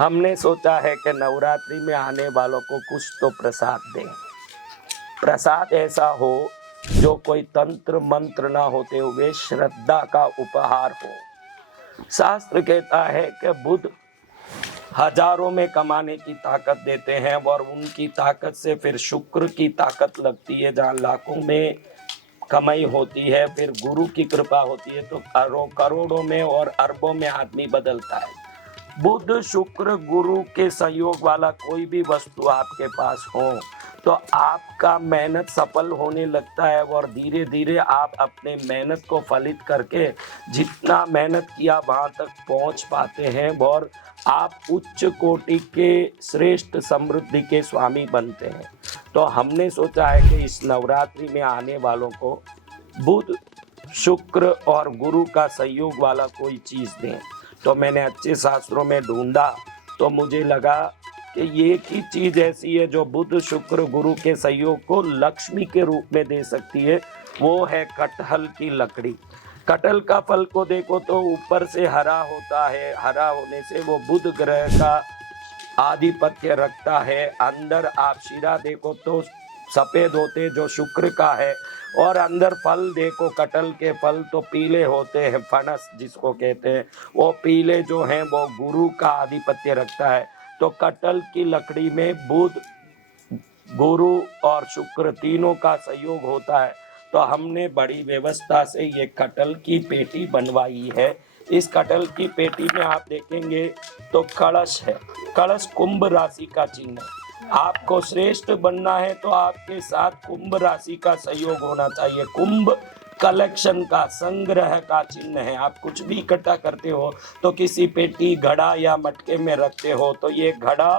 हमने सोचा है कि नवरात्रि में आने वालों को कुछ तो प्रसाद दें। प्रसाद ऐसा हो जो कोई तंत्र मंत्र ना होते हुए श्रद्धा का उपहार हो। शास्त्र कहता है कि बुध हजारों में कमाने की ताकत देते हैं और उनकी ताकत से फिर शुक्र की ताकत लगती है, जहाँ लाखों में कमाई होती है, फिर गुरु की कृपा होती है तो करोड़ों में और अरबों में आदमी बदलता है। बुध शुक्र गुरु के सहयोग वाला कोई भी वस्तु आपके पास हो तो आपका मेहनत सफल होने लगता है और धीरे धीरे आप अपने मेहनत को फलित करके जितना मेहनत किया वहां तक पहुंच पाते हैं और आप उच्च कोटि के श्रेष्ठ समृद्धि के स्वामी बनते हैं। तो हमने सोचा है कि इस नवरात्रि में आने वालों को बुध शुक्र और गुरु का सहयोग वाला कोई चीज दें। तो मैंने अच्छे शास्त्रों में ढूंढा तो मुझे लगा कि ये की चीज ऐसी है जो बुध शुक्र गुरु के सहयोग को लक्ष्मी के रूप में दे सकती है, वो है कटहल की लकड़ी। कटहल का फल को देखो तो ऊपर से हरा होता है, हरा होने से वो बुध ग्रह का आधिपत्य रखता है। अंदर आप शीरा देखो तो सफेद होते जो शुक्र का है, और अंदर फल देखो कटहल के फल तो पीले होते हैं, फणस जिसको कहते हैं, वो पीले जो हैं वो गुरु का आधिपत्य रखता है। तो कटहल की लकड़ी में बुध गुरु और शुक्र तीनों का सहयोग होता है। तो हमने बड़ी व्यवस्था से ये कटहल की पेटी बनवाई है। इस कटहल की पेटी में आप देखेंगे तो कलश है। कलश कुंभ राशि का चिन्ह है। आपको श्रेष्ठ बनना है तो आपके साथ कुंभ राशि का सहयोग होना चाहिए। कुंभ कलेक्शन का, संग्रह का चिन्ह है। आप कुछ भी इकट्ठा करते हो तो किसी पेटी घड़ा या मटके में रखते हो तो ये घड़ा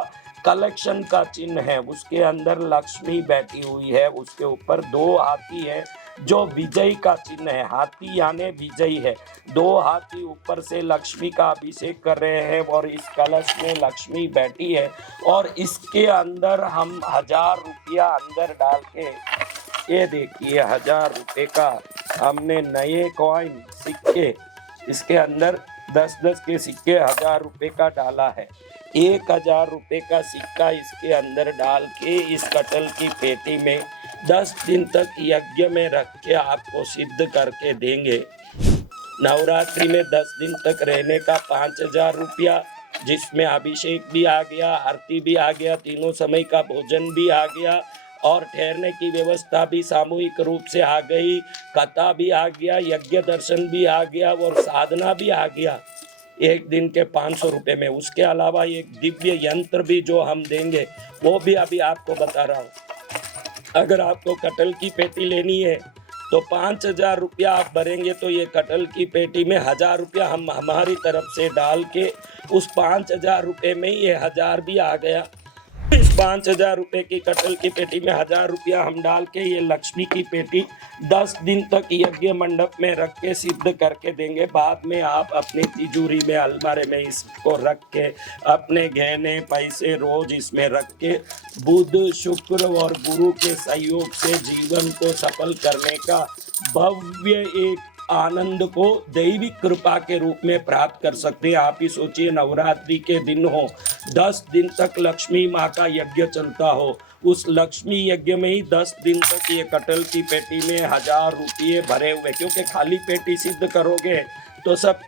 कलेक्शन का चिन्ह है। उसके अंदर लक्ष्मी बैठी हुई है, उसके ऊपर दो हाथी है जो विजय का चिन्ह है। हाथी यानी विजयी है। दो हाथी ऊपर से लक्ष्मी का अभिषेक कर रहे हैं और इस कलश में लक्ष्मी बैठी है। और इसके अंदर हम 1000 रुपया अंदर डाल के, ये देखिए 1000 रुपये का हमने नए कॉइन सिक्के, इसके अंदर 10-10 के सिक्के 1000 रुपये का डाला है। 1000 रुपये का सिक्का इसके अंदर डाल के इस कटहल की पेटी में 10 दिन तक यज्ञ में रख के आपको सिद्ध करके देंगे। नवरात्रि में 10 दिन तक रहने का 5000 रुपया, जिसमें अभिषेक भी आ गया, आरती भी आ गया, तीनों समय का भोजन भी आ गया और ठहरने की व्यवस्था भी सामूहिक रूप से आ गई, कथा भी आ गया, यज्ञ दर्शन भी आ गया और साधना भी आ गया एक दिन के 500 रुपये में। उसके अलावा एक दिव्य यंत्र भी जो हम देंगे वो भी अभी आपको बता रहा हूँ। अगर आपको कटहल की पेटी लेनी है तो 5000 रुपया आप भरेंगे तो ये कटहल की पेटी में 1000 रुपया हम हमारी तरफ से डाल के उस 5000 रुपये में ये 1000 भी आ गया। इस 5000 रुपये की कटहल की पेटी में 1000 रुपया हम डाल के ये लक्ष्मी की पेटी 10 दिन तक यज्ञ मंडप में रख के सिद्ध करके देंगे। बाद में आप अपनी तिजोरी में, अलमारे में इसको रख के अपने गहने पैसे रोज इसमें रख के बुध शुक्र और गुरु के सहयोग से जीवन को सफल करने का भव्य एक आनंद को दैविक कृपा के रूप में प्राप्त कर सकते हैं। आप ही सोचिए नवरात्रि के दिन हो, 10 दिन तक लक्ष्मी माँ का यज्ञ चलता हो, उस लक्ष्मी यज्ञ में ही 10 दिन तक ये कटहल की पेटी में 1000 रुपये भरे हुए, क्योंकि खाली पेटी सिद्ध करोगे तो सब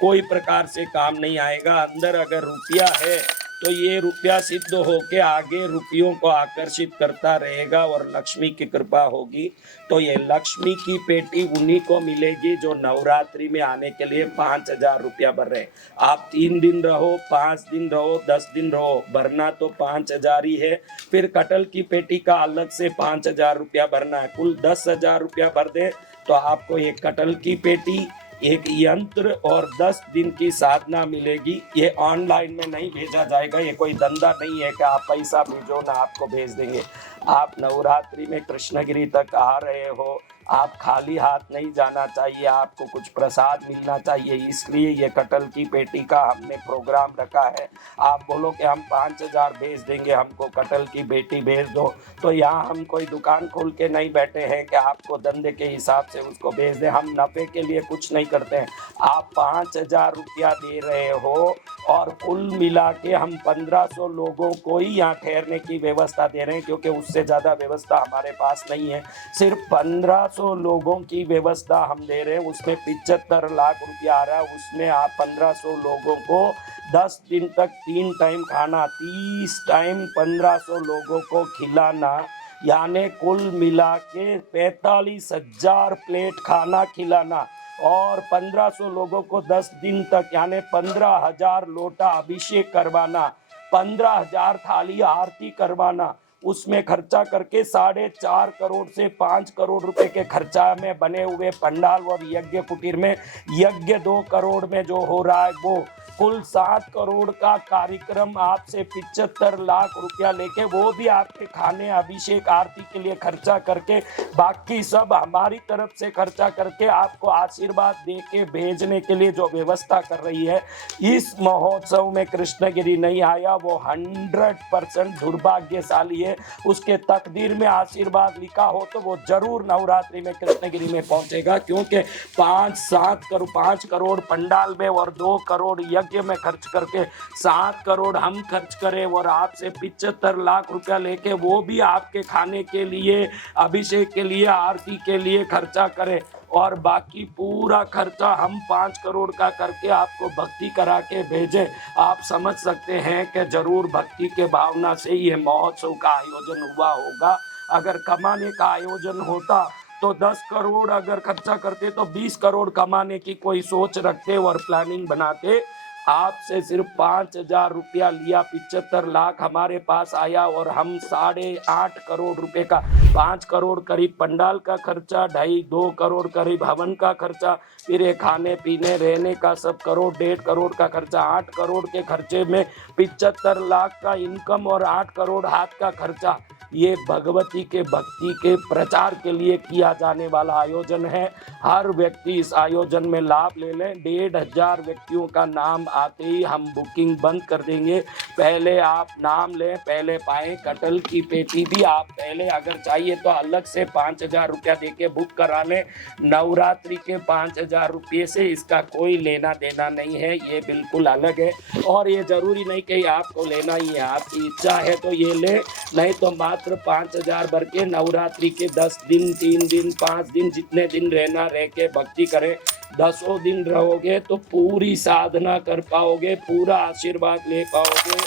कोई प्रकार से काम नहीं आएगा। अंदर अगर रुपया है तो ये रुपया सिद्ध होके आगे रुपयों को आकर्षित करता रहेगा और लक्ष्मी की कृपा होगी। तो ये लक्ष्मी की पेटी उन्हीं को मिलेगी जो नवरात्रि में आने के लिए 5000 रुपया भर रहे। आप 3 दिन रहो, 5 दिन रहो, 10 दिन रहो, भरना तो 5000 ही है। फिर कटहल की पेटी का अलग से 5000 रुपया भरना है। कुल 10,000 रुपया भर दे तो आपको एक कटहल की पेटी, एक यंत्र और 10 दिन की साधना मिलेगी। ये ऑनलाइन में नहीं भेजा जाएगा, ये कोई धंधा नहीं है कि आप पैसा भेजो ना आपको भेज देंगे। आप नवरात्रि में कृष्णगिरी तक आ रहे हो आप खाली हाथ नहीं जाना चाहिए, आपको कुछ प्रसाद मिलना चाहिए, इसलिए ये कटल की पेटी का हमने प्रोग्राम रखा है। आप बोलो कि हम 5,000 भेज देंगे, हमको कटल की पेटी भेज दो, तो यहाँ हम कोई दुकान खोल के नहीं बैठे हैं कि आपको धंधे के हिसाब से उसको भेज दें। हम नफ़े के लिए कुछ नहीं करते हैं। आप 5,000 रुपया दे रहे हो और कुल मिला के हम 1,500 लोगों को ही यहाँ ठहरने की व्यवस्था दे रहे हैं, क्योंकि उससे ज़्यादा व्यवस्था हमारे पास नहीं है। सिर्फ 1,500 लोगों की व्यवस्था हम दे रहे हैं, उसमें 75 लाख रुपया आ रहा है। उसमें आप 1,500 लोगों को 10 दिन तक 3 टाइम खाना, 30 टाइम 1,500 लोगों को खिलाना, यानी कुल मिला के 45,000 प्लेट खाना खिलाना और 1,500 लोगों को 10 दिन तक यानी 15,000 लोटा अभिषेक करवाना, 15,000 थाली आरती करवाना, उसमें खर्चा करके 4.5 करोड़ से 5 करोड़ रुपए के खर्चा में बने हुए पंडाल और यज्ञ कुटीर में यज्ञ 2 करोड़ में जो हो रहा है, वो कुल 7 करोड़ का कार्यक्रम आपसे 75 लाख रुपया लेके, वो भी आपके खाने अभिषेक आरती के लिए खर्चा करके, बाकी सब हमारी तरफ से खर्चा करके आपको आशीर्वाद दे के भेजने के लिए जो व्यवस्था कर रही है। इस महोत्सव में कृष्णगिरी नहीं आया वो 100% दुर्भाग्यशाली है। उसके तकदीर में आशीर्वाद लिखा हो तो वो जरूर नवरात्रि में कृष्णगिरी में पहुंचेगा, क्योंकि 5 करोड़ पंडाल में और 2 करोड़ यज्ञ में खर्च करके 7 करोड़ हम खर्च करें और आपसे 75 लाख रुपया लेके वो भी आपके खाने के लिए, अभिषेक के लिए, आरती के लिए खर्चा करें और बाकी पूरा खर्चा हम 5 करोड़ का करके आपको भक्ति करा के भेजें। आप समझ सकते हैं कि जरूर भक्ति के भावना से ये महोत्सव का आयोजन हुआ होगा। अगर कमाने का आयोजन होता तो 10 करोड़ अगर खर्चा करते तो 20 करोड़ कमाने की कोई सोच रखते और प्लानिंग बनाते। आपसे सिर्फ 5,000 रुपया लिया, 75 लाख हमारे पास आया और हम 8.5 करोड़ रुपए का, 5 करोड़ करीब पंडाल का खर्चा, 2.5 करोड़ करीब हवन का खर्चा, फिर ये खाने पीने रहने का सब करोड़, 1.5 करोड़ का खर्चा, 8 करोड़ के खर्चे में 75 लाख का इनकम और 8 करोड़ हाथ का खर्चा। ये भगवती के भक्ति के प्रचार के लिए किया जाने वाला आयोजन है। हर व्यक्ति इस आयोजन में लाभ ले लें। 1,500 व्यक्तियों का नाम आते ही हम बुकिंग बंद कर देंगे। पहले आप नाम लें, पहले पाएं। कटल की पेटी भी आप पहले अगर चाहिए तो अलग से 5,000 रुपया दे के बुक करा लें। नवरात्रि के 5,000 रुपये से इसका कोई लेना देना नहीं है, ये बिल्कुल अलग है। और ये जरूरी नहीं कि आपको लेना ही है, आपकी इच्छा है तो ये ले, नहीं तो मात्र 5,000 भर के नवरात्रि के 10 दिन, 3 दिन, 5 दिन, जितने दिन रहना रह के भक्ति करें। 10 दिन रहोगे तो पूरी साधना कर पाओगे, पूरा आशीर्वाद ले पाओगे,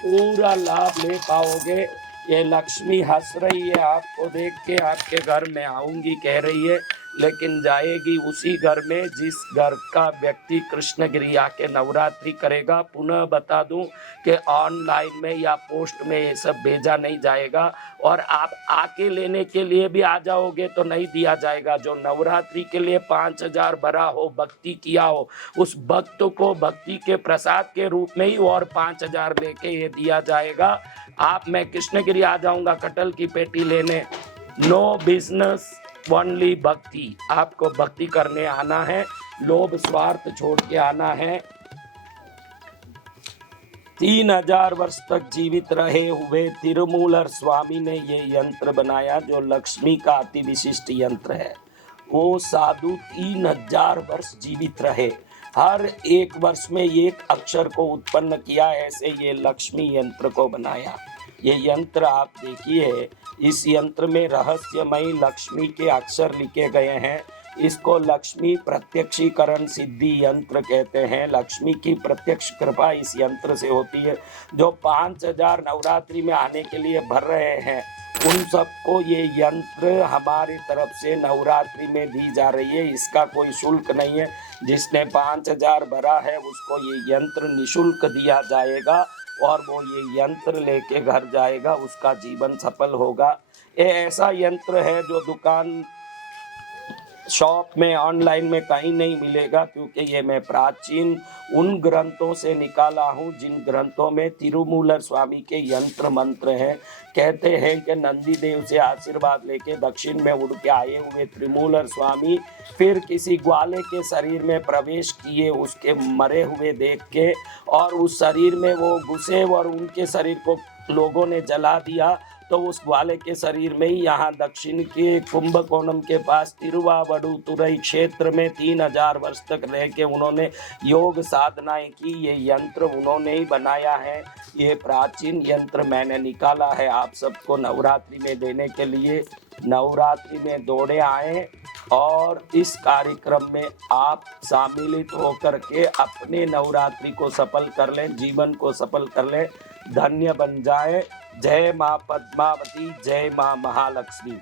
पूरा लाभ ले पाओगे। ये लक्ष्मी हंस रही है आपको देख के, आपके घर में आऊंगी कह रही है, लेकिन जाएगी उसी घर में जिस घर का व्यक्ति कृष्णगिरी आके नवरात्रि करेगा। पुनः बता दूं कि ऑनलाइन में या पोस्ट में ये सब भेजा नहीं जाएगा और आप आके लेने के लिए भी आ जाओगे तो नहीं दिया जाएगा। जो नवरात्रि के लिए 5,000 भरा हो, भक्ति किया हो, उस भक्त को भक्ति के प्रसाद के रूप में ही और 5,000 लेके ये दिया जाएगा। मैं कृष्णगिरी आ जाऊंगा कटल की पेटी लेने। नो बिजनेस, ओनली भक्ति। आपको भक्ति करने आना है, लोभ स्वार्थ छोड़ के आना है। 3,000 वर्ष तक जीवित रहे हुए तिरुमूलर स्वामी ने ये यंत्र बनाया जो लक्ष्मी का अति विशिष्ट यंत्र है। वो साधु 3,000 वर्ष जीवित रहे, हर एक वर्ष में एक अक्षर को उत्पन्न किया, ऐसे ये लक्ष्मी यंत्र को बनाया। ये यंत्र आप देखिए, इस यंत्र में रहस्यमयी लक्ष्मी के अक्षर लिखे गए हैं। इसको लक्ष्मी प्रत्यक्षीकरण सिद्धि यंत्र कहते हैं। लक्ष्मी की प्रत्यक्ष कृपा इस यंत्र से होती है। जो 5,000 नवरात्रि में आने के लिए भर रहे हैं उन सबको ये यंत्र हमारी तरफ से नवरात्रि में दी जा रही है। इसका कोई शुल्क नहीं है। जिसने 5,000 भरा है उसको ये यंत्र निशुल्क दिया जाएगा और वो ये यंत्र लेके घर जाएगा, उसका जीवन सफल होगा। ये ऐसा यंत्र है जो दुकान शॉप में ऑनलाइन में कहीं नहीं मिलेगा, क्योंकि ये मैं प्राचीन उन ग्रंथों से निकाला हूँ जिन ग्रंथों में तिरुमूलर स्वामी के यंत्र मंत्र हैं। कहते हैं कि नंदी देव से आशीर्वाद लेके दक्षिण में उड़ के आए हुए त्रिमूलर स्वामी फिर किसी ग्वाले के शरीर में प्रवेश किए, उसके मरे हुए देख के, और उस शरीर में वो घुसे और उनके शरीर को लोगों ने जला दिया। तो उस ग्वाले के शरीर में ही यहाँ दक्षिण के कुंभकोणम के पास तिरुवावडुतुरई क्षेत्र में 3000 वर्ष तक रह के उन्होंने योग साधनाएं की। ये यंत्र उन्होंने ही बनाया है। ये प्राचीन यंत्र मैंने निकाला है आप सबको नवरात्रि में देने के लिए। नवरात्रि में दौड़े आए और इस कार्यक्रम में आप सम्मिलित होकर के अपने नवरात्रि को सफल कर लें, जीवन को सफल कर लें, धन्य बन जाए। जय माँ पद्मावती, जय माँ महालक्ष्मी।